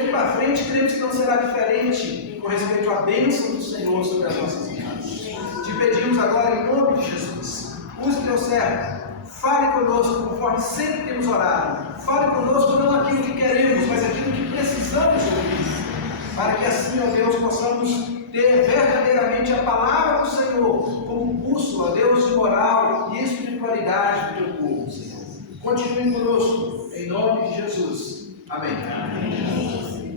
daqui para frente cremos que não será diferente com respeito à bênção do Senhor sobre as nossas vidas. Te pedimos agora em nome de Jesus, use teu servo, fale conosco conforme sempre temos orado. Fale conosco não aquilo que queremos, mas aquilo que precisamos ouvir, para que assim, ó Deus, possamos ter verdadeiramente a palavra do Senhor como bússola, Deus, de moral e espiritualidade do teu povo, Senhor. Continue conosco, em nome de Jesus. Amém. Amém.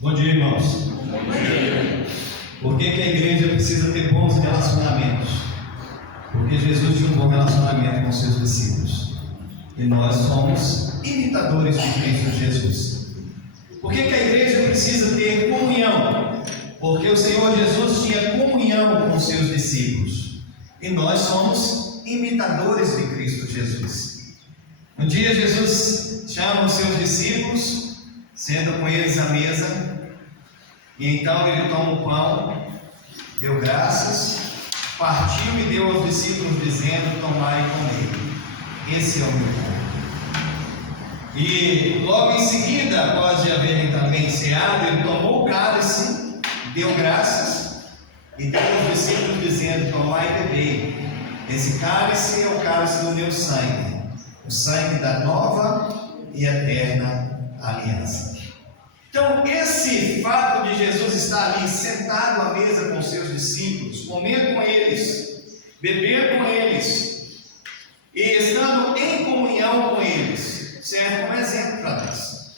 Bom dia, irmãos. Bom dia. Por que a igreja precisa ter bons relacionamentos? Porque Jesus tinha um bom relacionamento com seus discípulos. E nós somos imitadores de Cristo Jesus. Por que a igreja precisa ter comunhão? Porque o Senhor Jesus tinha comunhão com seus discípulos. E nós somos imitadores de Cristo Jesus. Um dia Jesus chama os seus discípulos, senta com eles à mesa, e então ele toma o pão, deu graças, partiu e deu aos discípulos, dizendo: tomai e comei, esse é o meu corpo. E logo em seguida, após de haverem também ceado, ele tomou o cálice, deu graças e deu aos discípulos, dizendo: tomai e bebei, esse cálice é o cálice do meu sangue, o sangue da nova e eterna aliança. Então, esse fato de Jesus estar ali sentado à mesa com seus discípulos, comendo com eles, bebendo com eles e estando em comunhão com eles, serve como exemplo para nós.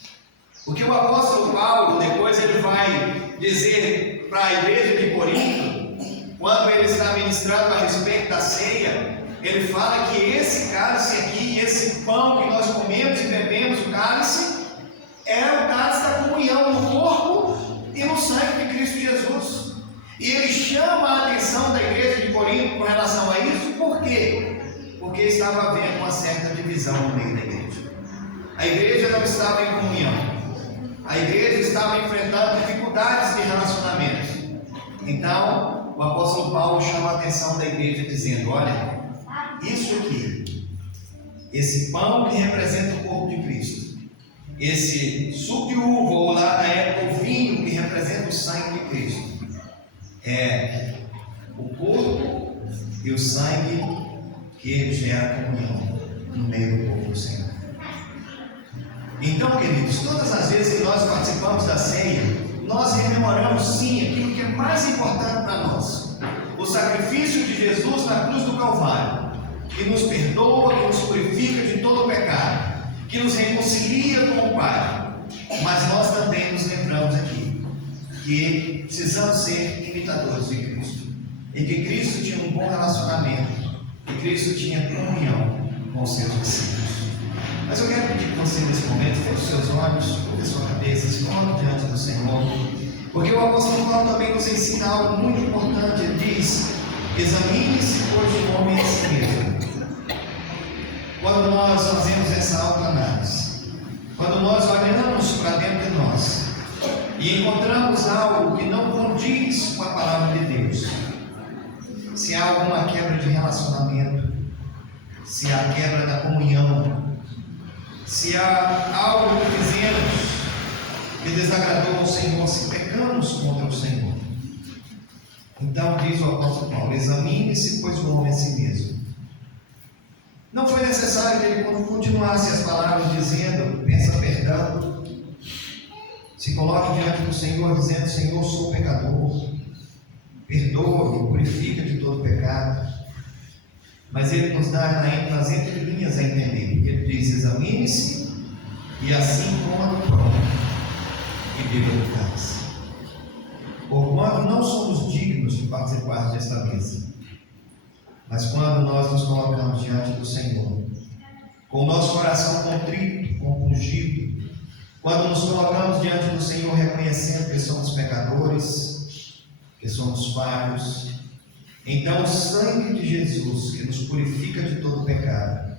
Porque o apóstolo Paulo, depois ele vai dizer para a igreja de Corinto, quando ele está ministrando a respeito da ceia, ele fala que esse cálice aqui, esse pão que nós comemos e bebemos, o cálice, é o cálice da comunhão no corpo e no sangue de Cristo Jesus. E ele chama a atenção da igreja de Corinto com relação a isso. Por quê? Porque estava havendo uma certa divisão no meio da igreja. A igreja não estava em comunhão. A igreja estava enfrentando dificuldades de relacionamento. Então, o apóstolo Paulo chama a atenção da igreja dizendo: olha, isso aqui, esse pão que representa o corpo de Cristo, esse suco de uva, ou lá na época o vinho que representa o sangue de Cristo, é o corpo e o sangue que gera comunhão no meio do povo do Senhor. Então, queridos, todas as vezes que nós participamos da ceia, nós rememoramos sim aquilo que é mais importante para nós: o sacrifício de Jesus na cruz do Calvário, que nos perdoa, que nos purifica de todo o pecado, que nos reconcilia com o Pai. Mas nós também nos lembramos aqui que precisamos ser imitadores de Cristo, e que Cristo tinha um bom relacionamento, e Cristo tinha comunhão com os seus discípulos. Mas eu quero pedir que você nesse momento feche os seus olhos, curva a sua cabeça, se coloque diante do Senhor, porque o apóstolo Paulo também nos ensina algo muito importante. Ele diz: examine-se, pois, o homem em si mesmo. Quando nós fazemos essa autoanálise, quando nós olhamos para dentro de nós e encontramos algo que não condiz com a palavra de Deus, se há alguma quebra de relacionamento, se há quebra da comunhão, se há algo que fizemos que desagradou ao Senhor, se pecamos contra o Senhor, então diz o apóstolo Paulo: examine-se, pois, o homem a si mesmo. Não foi necessário que ele continuasse as palavras dizendo: peça perdão, se coloque diante do Senhor dizendo: Senhor, sou pecador, perdoa-me, purifica de todo pecado. Mas ele nos dá nas entrelinhas a entender, porque ele diz: examine-se e assim coma do pão e beba do cálice, porquanto não somos dignos de participar desta mesa. Mas quando nós nos colocamos diante do Senhor, com o nosso coração contrito, compungido, quando nos colocamos diante do Senhor reconhecendo que somos pecadores, que somos falhos, então o sangue de Jesus, que nos purifica de todo pecado,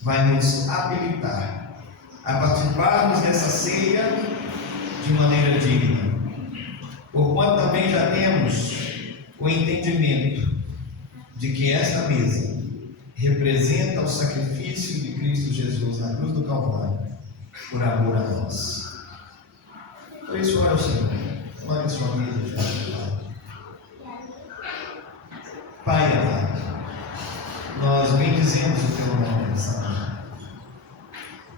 vai nos habilitar a participarmos dessa ceia de maneira digna. Porquanto também já temos o entendimento de que esta mesa representa o sacrifício de Cristo Jesus na cruz do Calvário, por amor a nós. Por isso, ora ao Senhor. Ore sua vida já, Pai amado, nós bendizemos o Teu nome nessa manhã,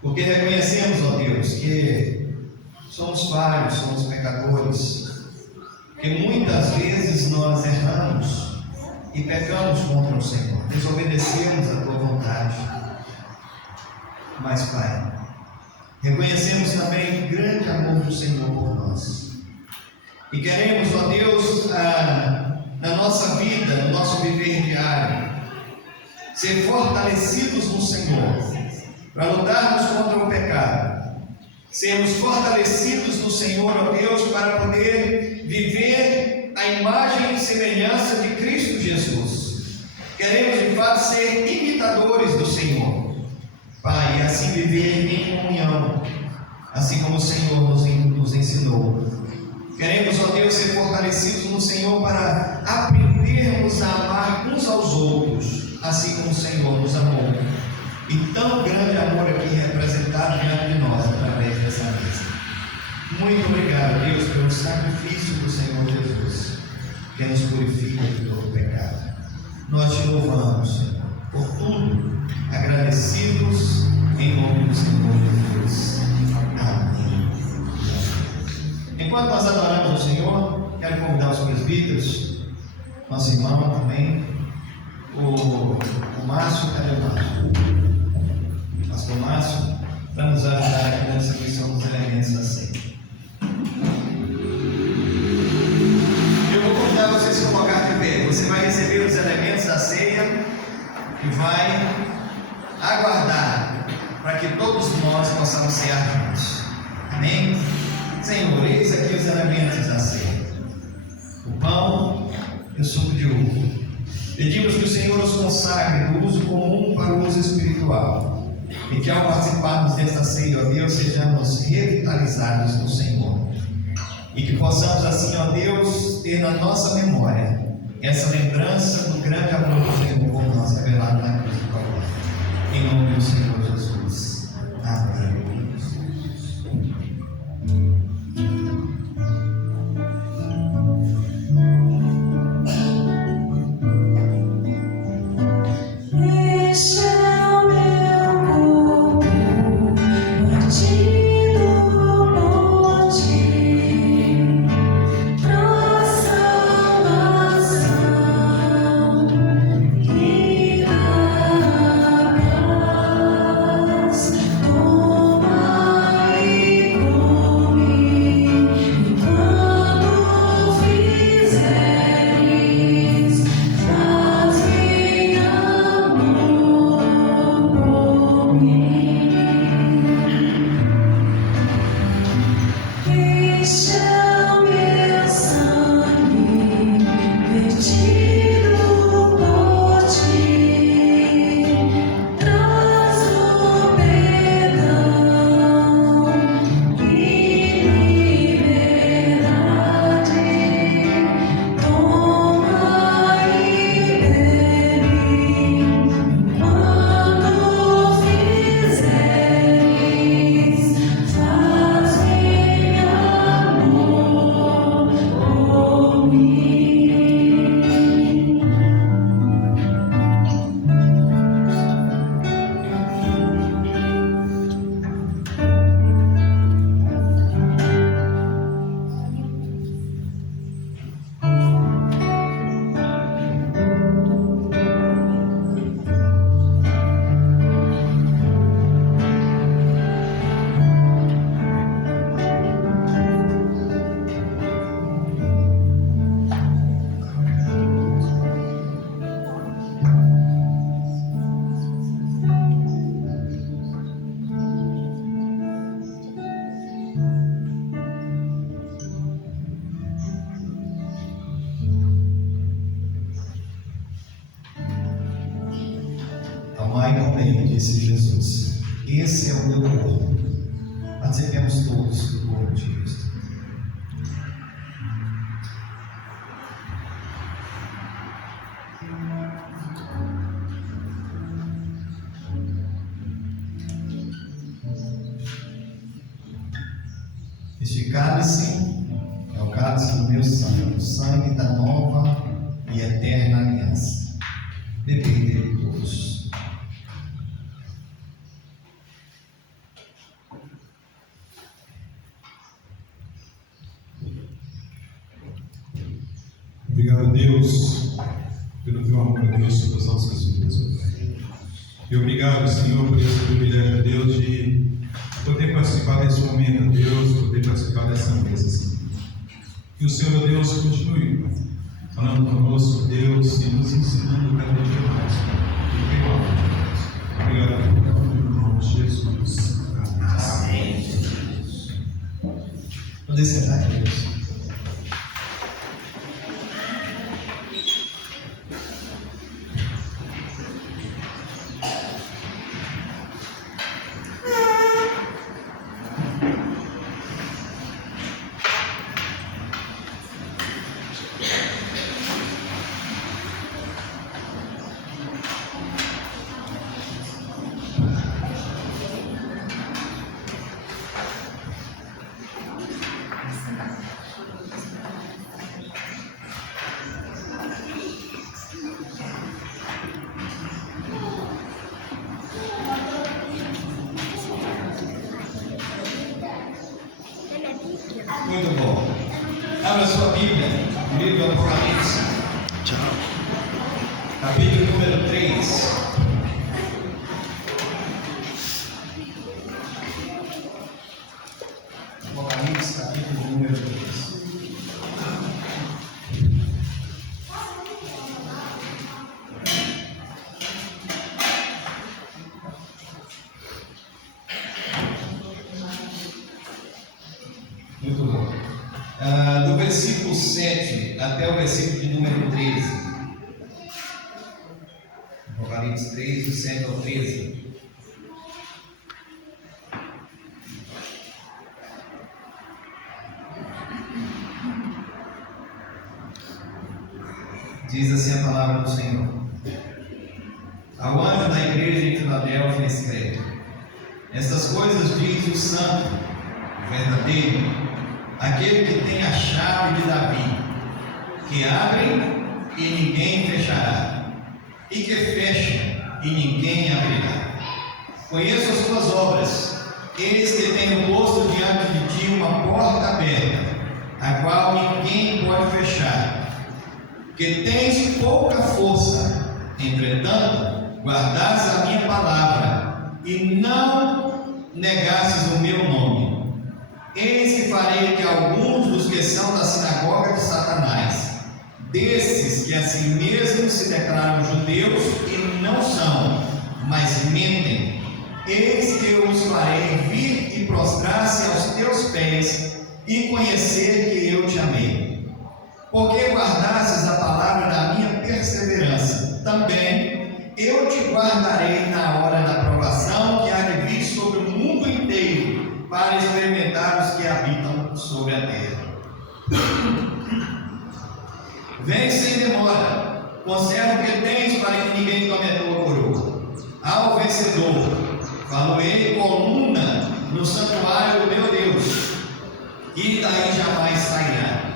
porque reconhecemos, ó Deus, que somos falhos, somos pecadores, que muitas vezes nós erramos e pecamos contra o Senhor, desobedecemos a Tua vontade. Mas, Pai, reconhecemos também o grande amor do Senhor por nós, e queremos, ó Deus, na nossa vida, no nosso viver diário, ser fortalecidos no Senhor, para lutarmos contra o pecado, sermos fortalecidos no Senhor, ó Deus, para poder viver a imagem e semelhança de Cristo Jesus. Queremos de fato ser imitadores do Senhor, Pai, e assim viver em comunhão, assim como o Senhor nos ensinou. Queremos, ó Deus, ser fortalecidos no Senhor para aprendermos a amar uns aos outros, assim como o Senhor nos amou. E tão grande amor aqui representado diante de nós através dessa mesa. Muito obrigado, Deus, pelo sacrifício do Senhor Jesus, que nos purifica de todo pecado. Nós te louvamos, Senhor, por tudo, agradecidos em nome do Senhor Jesus. Amém. Enquanto nós adoramos o Senhor, quero convidar os presbíteros, nosso irmão também, o Márcio, cadê o Márcio? Pastor Márcio, para nos ajudar aqui na distribuição dos elementos da ceia. Eu vou convidar vocês a se colocar de pé. Você vai receber os elementos da ceia e vai aguardar para que todos nós possamos cear juntos. Amém? Senhor, eis aqui os elementos da ceia: o pão e o suco de uva. Pedimos que o Senhor os consagre do uso comum para o uso espiritual, e que ao participarmos desta ceia, ó Deus, sejamos revitalizados no Senhor, e que possamos assim, ó Deus, ter na nossa memória essa lembrança do grande amor do Senhor por nós, revelado na cruz do Calvário. Em nome do Senhor Jesus. Amém. Tomai e comei, disse Jesus. Esse é o meu corpo. Participemos todos do corpo de Cristo. Este cálice é o cálice do meu sangue, o sangue da nova e eterna aliança. Bebei dele todos. Obrigado a Deus pelo teu amor, a Deus, sobre as nossas vidas. E obrigado, Senhor, por esse privilégio, Deus, de poder participar desse momento, Deus, poder participar dessa mesa, Senhor. Que o Senhor, Deus, continue falando conosco, Deus, e nos ensinando cada dia mais. Obrigado, em nome de Jesus. Amém. Poder sentar, Deus. Muito bom. Abra sua Bíblia, no livro do Apocalipse. Capítulo número 3. Apocalipse, capítulo número 3. Muito bom. Do versículo 7 até o versículo de número 13. Apocalipse 3, do 7 ao 13. Diz assim a palavra do Senhor. Ao anjo da igreja em Filadélfia escreve: estas coisas diz o santo, o verdadeiro, aquele que tem a chave de Davi, que abre e ninguém fechará, e que fecha e ninguém abrirá. Conheço as tuas obras, eis que tenho posto diante de ti uma porta aberta, a qual ninguém pode fechar, que tens pouca força, entretanto, guardaste a minha palavra, e não negastes o meu nome. Eis que farei que alguns dos que são da sinagoga de Satanás, desses que a si mesmos se declaram judeus e não são, mas mentem, eis que eu os farei vir e prostrar-se aos teus pés e conhecer que eu te amei. Porque guardastes a palavra da minha perseverança, também eu te guardarei na hora da provação que há de vir sobre o mundo inteiro, para experimentar os que habitam sobre a terra. Vem sem demora, conserva o que tens, para que ninguém tome a tua coroa. Ao vencedor, falo-ei coluna no santuário do meu Deus, e daí jamais sairá.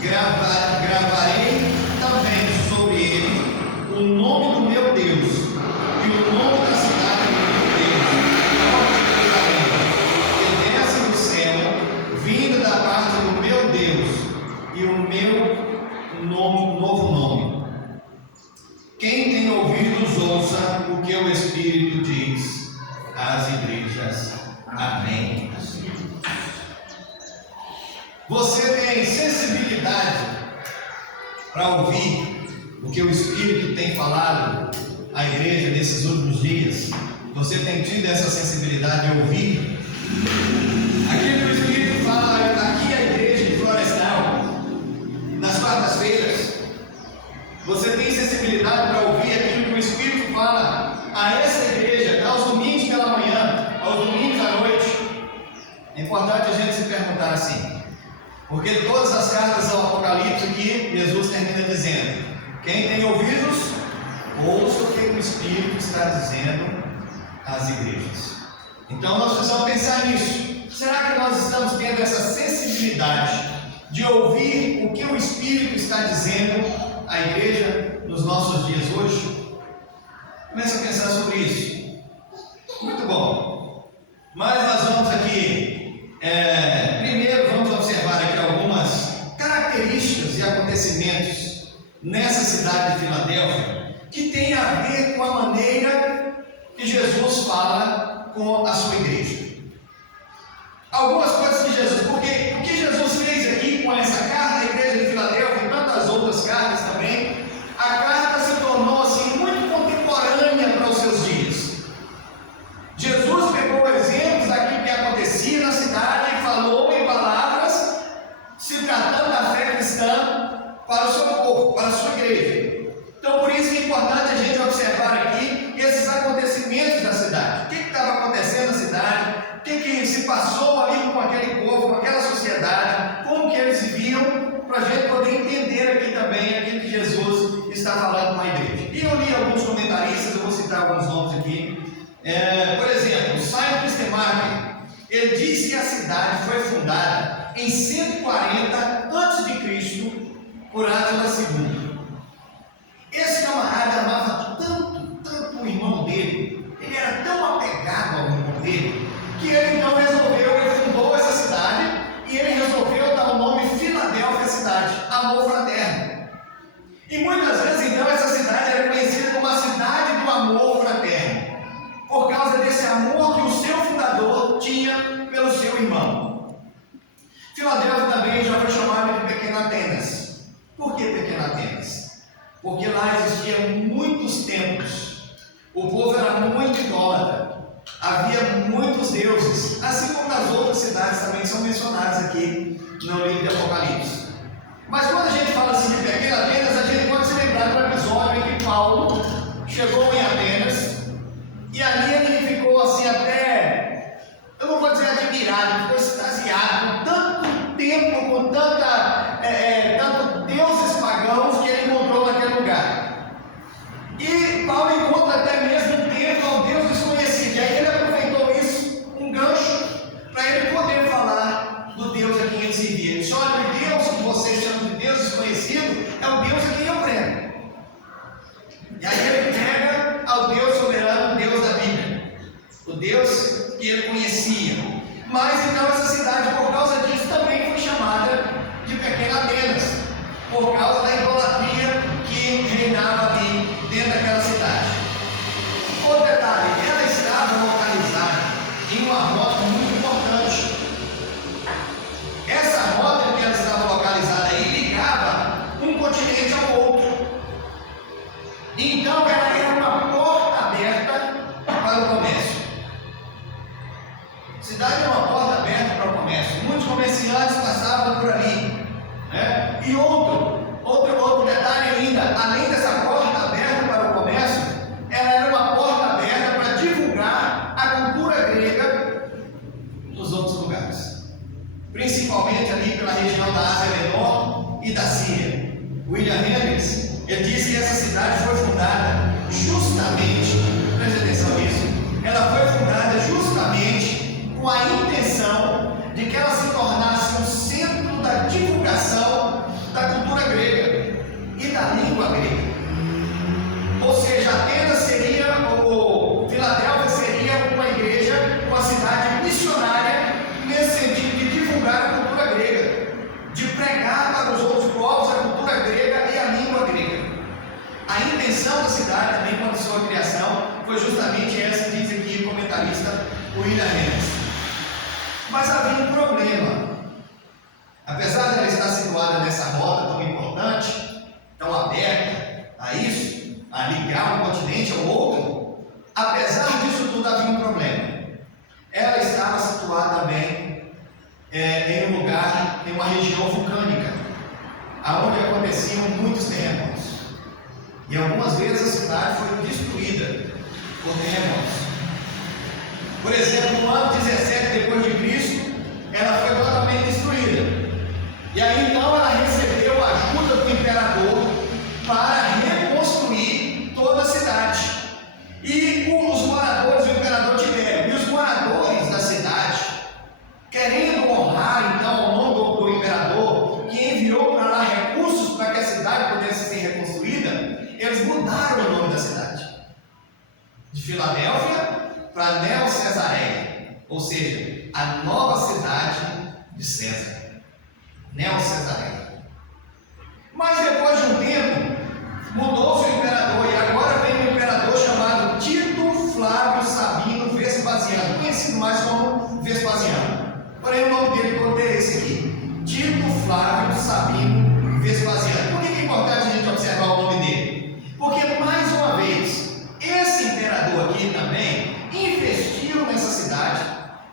Gravarei também sobre ele o nome do meu Deus e o nome da cidade do meu Deus, que desce do céu, vindo da parte do meu Deus, e o meu novo nome. Quem tem ouvidos, ouça o que o Espírito diz às igrejas. Amém. Você tem sensibilidade para ouvir o que o Espírito tem falado à igreja nesses últimos dias? Você tem tido essa sensibilidade de ouvir aquilo que o Espírito fala aqui à igreja de Florestal, nas quartas-feiras? Você tem sensibilidade para ouvir aquilo que o Espírito fala a essa igreja, aos domingos pela manhã, aos domingos à noite? É importante a gente se perguntar assim, porque todas as cartas ao Apocalipse aqui, Jesus termina dizendo: quem tem ouvidos, ouça o que o Espírito está dizendo às igrejas. Então nós precisamos pensar nisso. será que nós estamos tendo essa sensibilidade de ouvir o que o Espírito está dizendo à igreja nos nossos dias hoje? Comece a pensar sobre isso. Muito bom. Mas nós vamos aqui, primeiro vamos observar aqui algumas características e acontecimentos nessa cidade de Filadélfia que tem a ver com a maneira que Jesus fala com a sua igreja. Algumas coisas que Jesus, porque o que Jesus fez aqui com essa carta à igreja de Filadélfia e tantas outras cartas também, a carta se tornou assim muito contemporânea para os seus dias. Jesus pegou exemplos daquilo que acontecia na cidade e falou em palavras se tratando da fé cristã para o seu povo, para a sua igreja. Então por isso que é importante a gente observar aqui esses acontecimentos da cidade. O que estava acontecendo na cidade? O que se passou ali com aquele povo, com aquela sociedade, como que eles viviam, para a gente poder entender aqui também aquilo que Jesus está falando com a igreja. E eu li alguns comentaristas, eu vou citar alguns nomes aqui. Por exemplo, o Simon Kistemaker, ele diz que a cidade foi fundada em 140 a.C. por Átila II. Esse camarada amava tanto o irmão dele, ele era tão apegado ao irmão dele, que ele então ele fundou essa cidade e ele resolveu dar o nome Filadélfia à cidade, amor fraterno. E muitas vezes então essa cidade era conhecida como a cidade do amor fraterno, por causa desse amor que o seu fundador tinha pelo seu irmão. Filadélfia também já foi chamada de Pequena Atenas. Por que Pequena Atenas? Porque lá existiam muitos templos, o povo era muito idólatra, havia muitos deuses, assim como nas outras cidades também são mencionadas aqui no livro de Apocalipse. Mas quando a gente fala assim de Pequena Atenas, a gente pode se lembrar do episódio em que Paulo chegou em Atenas e ali ele ficou assim até, eu não vou dizer admirado, ficou extasiado com tanto templo, com tanto deuses pagãos que ele encontrou naquele lugar. E Paulo encontra até mesmo um templo ao Deus desconhecido. E aí ele aproveitou isso, um gancho, para ele poder falar do Deus a quem ele servia. Ele disse: olha, o Deus que vocês chamam de Deus desconhecido é o Deus a quem eu prego. E aí ele pega ao Deus soberano, o Deus da Bíblia, o Deus que ele conhecia. Mas então essa cidade, por causa disso, também foi chamada de Pequena Atenas, por causa da idolatria que reinava ali dentro daquela cidade. Outro detalhe, ela estava localizada em uma rota muito importante. Essa rota que ela estava localizada aí ligava um continente ao outro. Então ela era uma porta aberta para o comércio. A cidade é uma porta aberta para o comércio. Muitos comerciantes passavam por ali, né? E outro detalhe ainda, além dessa porta aberta para o comércio, ela era uma porta aberta para divulgar a cultura grega nos outros lugares, principalmente ali pela região da Ásia Menor e da Síria. William Hendricks, ele diz que essa cidade foi fundada justamente, preste atenção nisso, ela foi fundada justamente com a intenção de que ela se tornasse um centro da divulgação da cultura grega e da língua grega. Ou seja, Atenas seria, ou Filadélfia seria uma igreja, uma cidade missionária, nesse sentido de divulgar a cultura grega, de pregar para os outros povos a cultura grega e a língua grega. A intenção da cidade também, quando sua criação, foi justamente essa, diz aqui o comentarista William Hendricks. Mas havia um problema. Apesar de ela estar situada nessa rota tão importante, tão aberta a isso, a ligar um continente ao outro, apesar disso tudo havia um problema. Ela estava situada também em um lugar, em uma região vulcânica, onde aconteciam muitos terremotos. E algumas vezes a cidade foi destruída por terremotos. Por exemplo, no ano 17 depois de Cristo, ela foi totalmente destruída. E aí então ela recebeu a ajuda do imperador para reconstruir toda a cidade. E os moradores, o imperador Tibério, e os moradores da cidade, ou seja, a nova cidade de César, Neo-Cesareia. Mas depois de um tempo, mudou-se o imperador, e agora vem um imperador chamado Tito Flávio Sabino Vespasiano, conhecido mais como Vespasiano. Porém, o nome dele todo é esse aqui: Tito Flávio Sabino Vespasiano. Por que é importante a gente observar o nome dele? Porque, mais uma vez, esse imperador aqui também investiu nessa cidade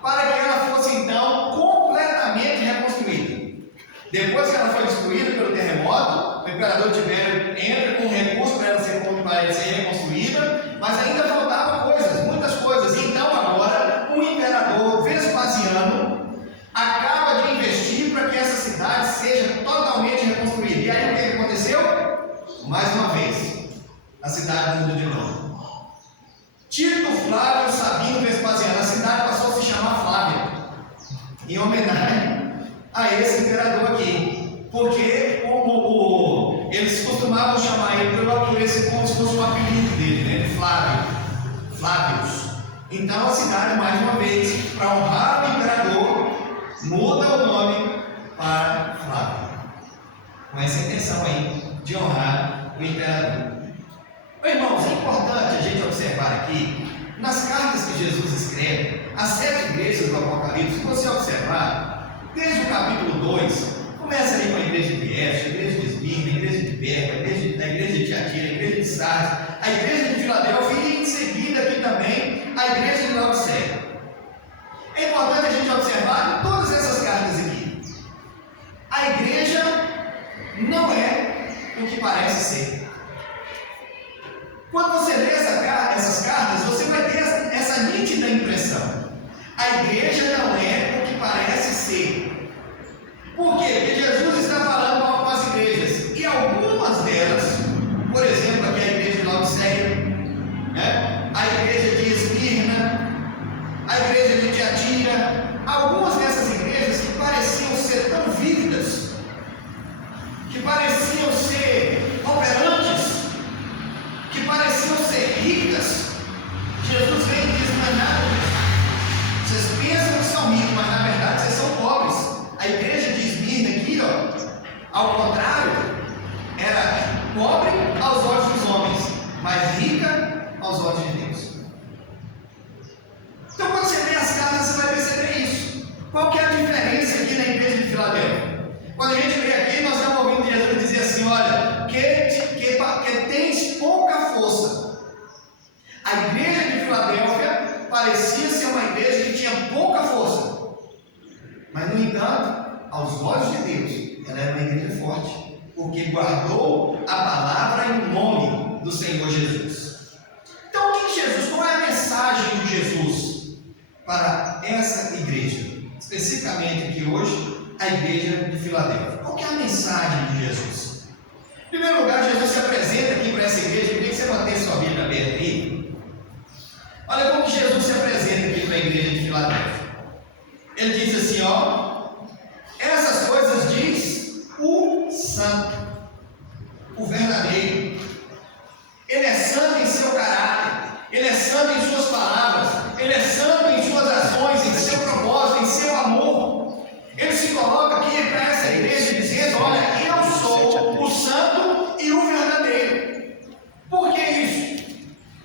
para que ela fosse então completamente reconstruída. Depois que ela foi destruída pelo terremoto, o imperador Tibério entra com recurso para ela ser reconstruída, mas ainda faltavam coisas, muitas coisas. Então agora o imperador Vespasiano acaba de investir para que essa cidade seja totalmente reconstruída. E aí o que aconteceu? Mais uma vez, a cidade mudou de nome. Tito Flávio Sabino Vespasiano, a cidade passou a se chamar Flávia, em homenagem a esse imperador aqui, porque eles costumavam chamar ele por esse, como se fosse um apelido dele, né? Flávios. Então a cidade, mais uma vez, para honrar o imperador, muda o nome para Flávio, com essa intenção aí de honrar o imperador. Irmãos, é importante a gente observar aqui, nas cartas que Jesus escreve, as 7 igrejas do Apocalipse, se você observar, desde o capítulo 2, começa ali com a igreja de Éfeso, a igreja de Esmirna, a igreja de Pérgamo, a igreja de Tiatira, a igreja de Sardes, a igreja de Filadélfia e em seguida aqui também a igreja de Laodiceia. É importante a gente observar todas essas cartas aqui. A igreja não é o que parece ser. Quando você lê essas cartas, você vai ter essa nítida impressão. A igreja não é o que parece ser. Por quê? Porque Jesus está falando com as igrejas. E algumas delas, por exemplo, aqui a igreja de Laodiceia, né? A igreja de Esmirna, a igreja de Tiatira, algumas dessas igrejas que pareciam ser tão vívidas, que pareciam ser operantes, que pareciam ser ricas, Jesus vem e diz: não é nada disso. Vocês pensam que são ricos, mas na verdade vocês são pobres. A igreja de Esmirna aqui, ao contrário, era pobre aos olhos dos homens, mas rica aos olhos de Deus. Então, quando você lê as cartas, você vai perceber isso. Qual que é a diferença aqui na igreja de Filadélfia? Quando a gente lê aqui, nós estamos ouvindo Jesus dizer assim: olha, que tens pouca força. A igreja de Filadélfia parecia ser uma igreja que tinha pouca força, mas no entanto, aos olhos de Deus, ela era uma igreja forte, porque guardou a palavra e o nome do Senhor Jesus. Então, qual é a mensagem de Jesus para essa igreja, especificamente aqui hoje, a igreja de Filadélfia? Qual que é a mensagem de Jesus? Em primeiro lugar, Jesus se apresenta aqui para essa igreja. Eu queria que você mantesse sua Bíblia aberta aí. Olha como que Jesus se apresenta aqui para a igreja de Filadélfia. Ele diz assim: essas coisas diz o santo, o verdadeiro. Ele é santo em seu caráter, ele é santo em suas palavras, ele é santo em suas ações, em seu propósito, em seu amor. Ele se coloca aqui para essa igreja dizendo: olha, eu sou o santo e o verdadeiro. Por que isso?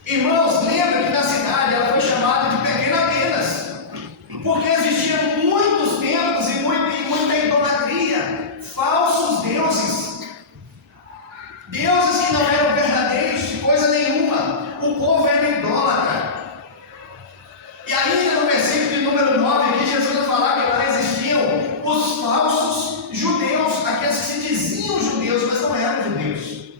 Irmãos, lembra que na cidade ela foi chamada de Pequena Atenas, porque existiam muitos templos e muita idolatria, falsos deuses, deuses que não eram verdadeiros de coisa nenhuma. O povo era idólatra. E ainda no versículo de número 9 aqui, Jesus vai falar que lá existiam os falsos judeus, aqueles que se diziam judeus, mas não eram judeus.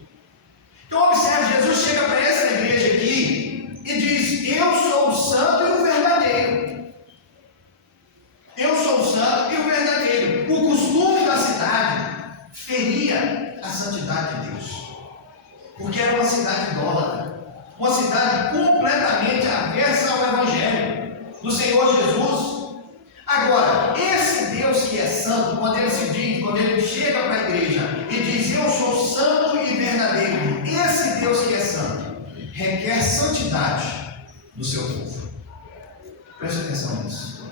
Então observe, Jesus chega para essa igreja aqui e diz: eu sou o santo e o verdadeiro. Eu sou o santo e o verdadeiro. O costume da cidade feria a santidade de Deus, porque era uma cidade idólatra, uma cidade completamente aversa ao Evangelho do Senhor Jesus. Agora, esse Deus que é santo, quando ele chega para a igreja e diz: eu sou santo e verdadeiro, esse Deus que é santo requer santidade do seu povo. Preste atenção nisso.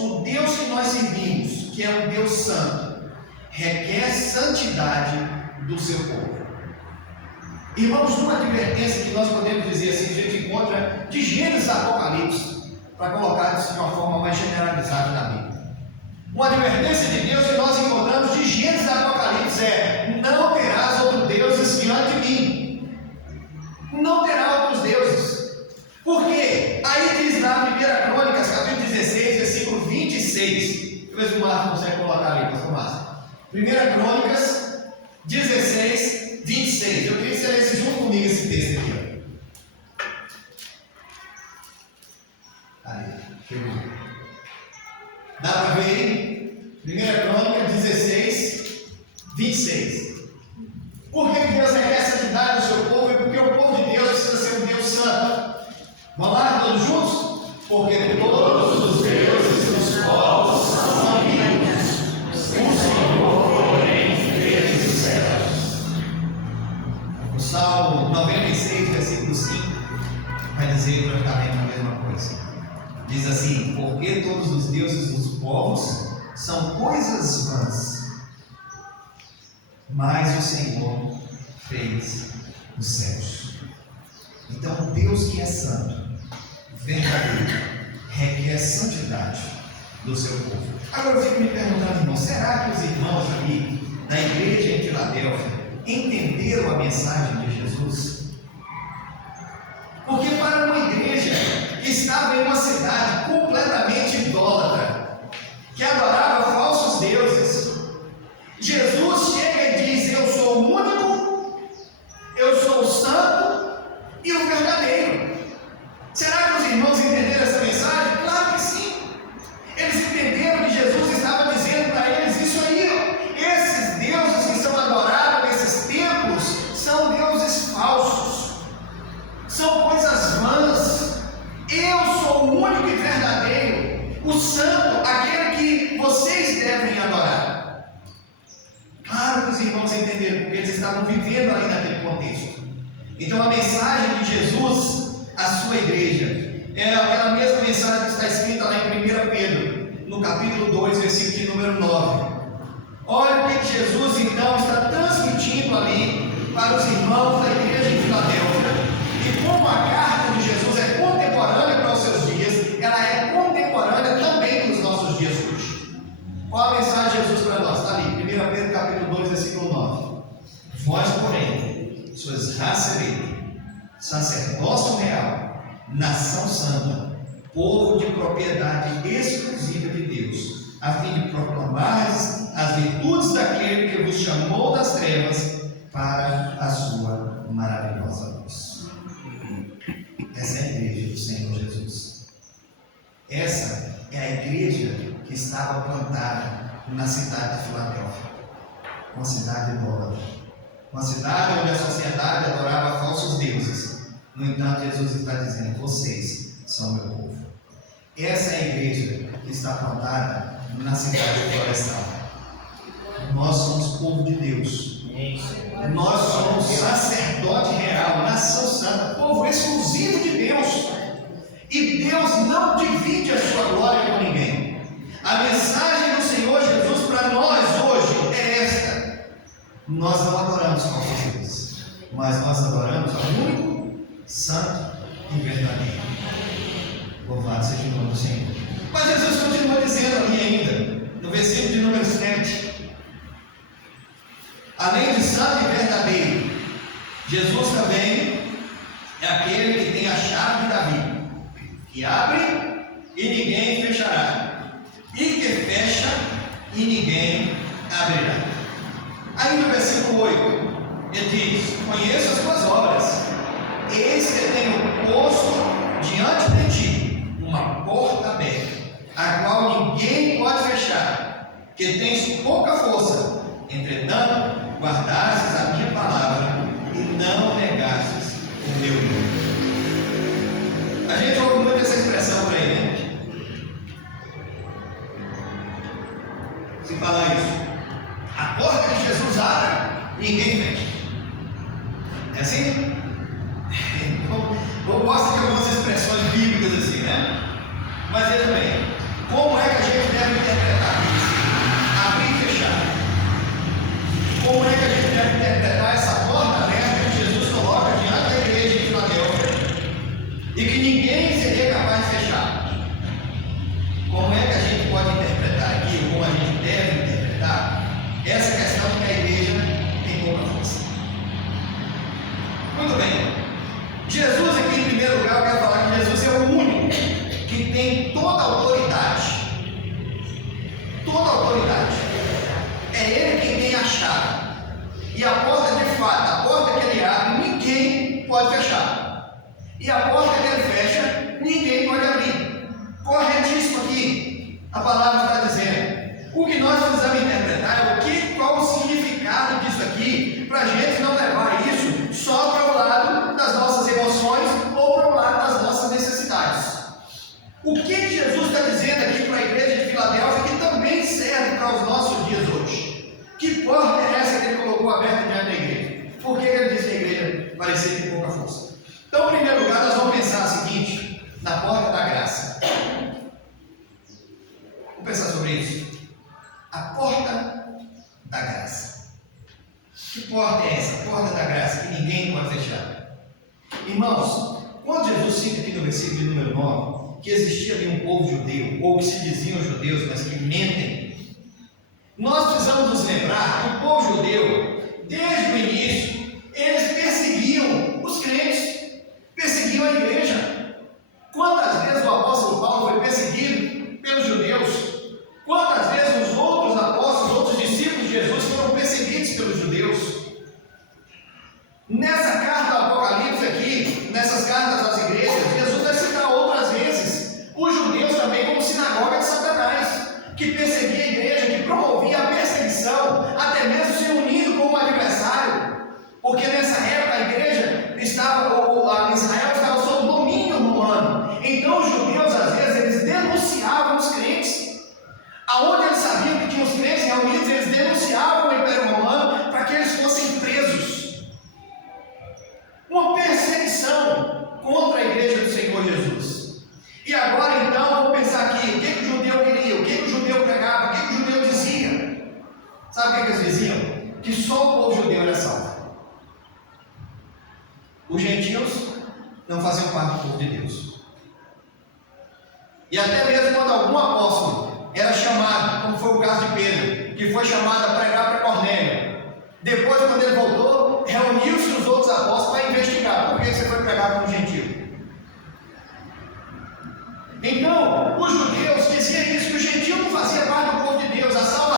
o Deus que nós servimos, que é um Deus santo, requer santidade do seu povo. Irmãos, uma advertência que nós podemos dizer assim, a gente encontra de Gênesis a Apocalipse, para colocar isso de uma forma mais generalizada na Bíblia. Uma advertência de Deus que nós encontramos de Gênesis a Apocalipse é: não terás outros deuses diante de mim. Não terá outros deuses. Por quê? Aí diz lá em 1 Crônicas, capítulo 16, versículo 26. Deixa eu ver se o Marcos consegue colocar ali, pastor Márcio. 1 Crônicas 16, 26. Eu queria que você lesse junto comigo esse texto aqui. Aí, chegou. Dá para ver aí? 1 Crônica 16, 26. Por que Deus requer santidade do seu povo? E porque o povo de Deus precisa ser um Deus santo. Vamos lá, todos juntos? Porque todos os deuses dos povos são amigos. O Senhor, porém, fez os céus. O Salmo 96, versículo 5, vai dizer praticamente a mesma coisa. Diz assim: porque todos os deuses dos povos são coisas vãs, mas o Senhor fez os céus. Então, Deus que é santo, verdadeiro, requer santidade do seu povo. Agora eu fico me perguntando, irmão, será que os irmãos ali da igreja em Filadélfia entenderam a mensagem de Jesus? Porque para uma igreja que estava em uma cidade completamente idólatra, que adorava falsos deuses, Jesus chega e diz: eu sou o único, eu sou o santo e o verdadeiro. Será que os irmãos entenderam essa mensagem? Claro que sim. Eles entenderam que Jesus estava dizendo para eles isso aí, ó. Esses deuses que são adorados nesses templos são deuses falsos, são coisas vãs. Eu sou o único e verdadeiro, o santo, aquele que vocês devem adorar. Claro que os irmãos entenderam, porque eles estavam vivendo ali naquele contexto. Então a mensagem de Jesus à sua igreja é aquela mesma mensagem que está escrita lá em 1 Pedro, no capítulo 2, versículo de número 9. Olha o que Jesus então está transmitindo ali para os irmãos da igreja em Filadélfia, e como a carta de Jesus é contemporânea para os seus dias, ela é contemporânea também para os nossos dias hoje. Qual a mensagem de Jesus para nós? Está ali, 1 Pedro capítulo 2, versículo 9. Vós, porém, sois raça eleita, sacerdócio real, nação santa, povo de propriedade exclusiva de Deus, a fim de proclamar as virtudes daquele que vos chamou das trevas para a sua maravilhosa luz. Essa é a igreja do Senhor Jesus. Essa é a igreja que estava plantada na cidade de Filadélfia, uma cidade idólatra, uma cidade onde a sociedade adorava falsos deuses. No entanto, Jesus está dizendo: vocês são meu povo. Essa é a igreja que está plantada na cidade florestal. Nós somos povo de Deus. Nós somos sacerdote real, nação santa, povo exclusivo de Deus. E Deus não divide a sua glória com ninguém. A mensagem do Senhor Jesus para nós hoje é esta: nós não adoramos falsos deuses, mas nós adoramos ao único, santo e verdadeiro. Louvado seja o nome do Senhor. Mas Jesus continua dizendo ali ainda, no versículo de número 7, além de santo e verdadeiro, Jesus também é aquele que tem a chave de Davi, que abre e ninguém fechará, e que fecha e ninguém abrirá. Aí no versículo 8, ele diz: conheço as tuas obras, eis que tenho posto diante de ti uma porta aberta, a qual ninguém pode fechar, que tens pouca força, entretanto guardastes a minha palavra e não negastes o meu nome. A gente ouve muito essa expressão por aí, né? Se falar isso, a porta que Jesus abre, ninguém fecha. É assim? Eu gosto de algumas expressões bíblicas assim, né? Mas veja bem, e que ninguém seria capaz de fechar. Como é que a gente pode interpretar aqui, ou como a gente deve interpretar, essa questão que a igreja tem pouca força? Muito bem. Jesus aqui, em primeiro lugar, eu quero falar que Jesus é o único que tem toda a autoridade. Toda a autoridade. É Ele quem tem a chave. E a porta, de fato, a porta que Ele abre, ninguém pode fechar. E a porta que Ele fecha, ninguém pode abrir. Corretíssimo aqui, a palavra está dizendo. O que nós precisamos interpretar é qual o significado disso aqui, para a gente não levar isso só para o lado das nossas emoções ou para o lado das nossas necessidades. O que Jesus está dizendo aqui para a igreja de Filadélfia, que também serve para os nossos dias hoje? Que porta é essa que Ele colocou aberta diante da igreja? Por que Ele disse que a igreja parecia ter pouca força? Então, em primeiro lugar, nós vamos pensar o seguinte, na porta da graça. Vamos pensar sobre isso. A porta da graça. Que porta é essa? A porta da graça que ninguém pode fechar. Irmãos, quando Jesus cita aqui no versículo de número 9, que existia ali um povo judeu, ou que se diziam judeus, mas que mentem, nós precisamos nos lembrar que o povo judeu, desde o início, eles perseguiam os crentes, perseguiam a igreja. Quantas vezes o apóstolo Paulo foi perseguido pelos judeus? Quantas vezes os outros apóstolos, outros discípulos de Jesus foram perseguidos pelos judeus? Nessa carta do Apocalipse aqui, nessas cartas às igrejas, Jesus vai citar outras vezes os judeus também como sinagoga de Satanás, que perseguia a igreja, que promovia a perseguição, até mesmo se unindo com o adversário, porque nessa época a igreja Israel estava sob domínio romano. Então os judeus, às vezes, eles denunciavam os crentes. Aonde eles sabiam que tinha os crentes reunidos, eles denunciavam o Império Romano para que eles fossem presos. Uma perseguição contra a igreja do Senhor Jesus. E agora então, vamos pensar aqui, o que o judeu queria, o que o judeu pregava, o que o judeu dizia. Sabe o que eles diziam? Que só o povo judeu era salvo. Os gentios não faziam parte do povo de Deus. E até mesmo quando algum apóstolo era chamado, como foi o caso de Pedro, que foi chamado a pregar para Cornélio. Depois, quando ele voltou, reuniu-se os outros apóstolos